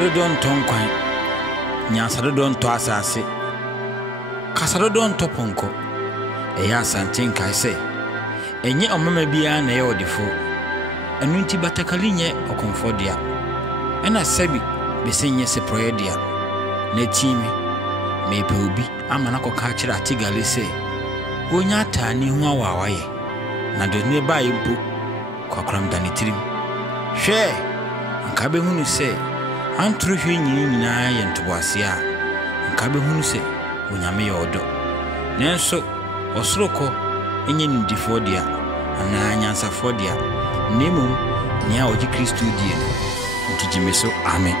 Nimderedo ntonkwan. Nyansadodo nto asase. Kasadodo nto ponko. Eya asanten kai se. Enye omama bia na ye odifo. Enu nti batakali nye okonfodia. Ena sebi besenye se proyedia. Na timi mepe obi ama na koka kire atigale se. Wonya ta ni hu awawaye. Na do ne ba ibu kokram dani tirim. Hwe nka be hunu se anturu hwe nyina ye ntoboase a nka be hunu se onyame ye odo. Nenso osoroko enye ndifo dia ana anyansafo dia. Nemu nia oji Kristo die. Ntijimeso amen.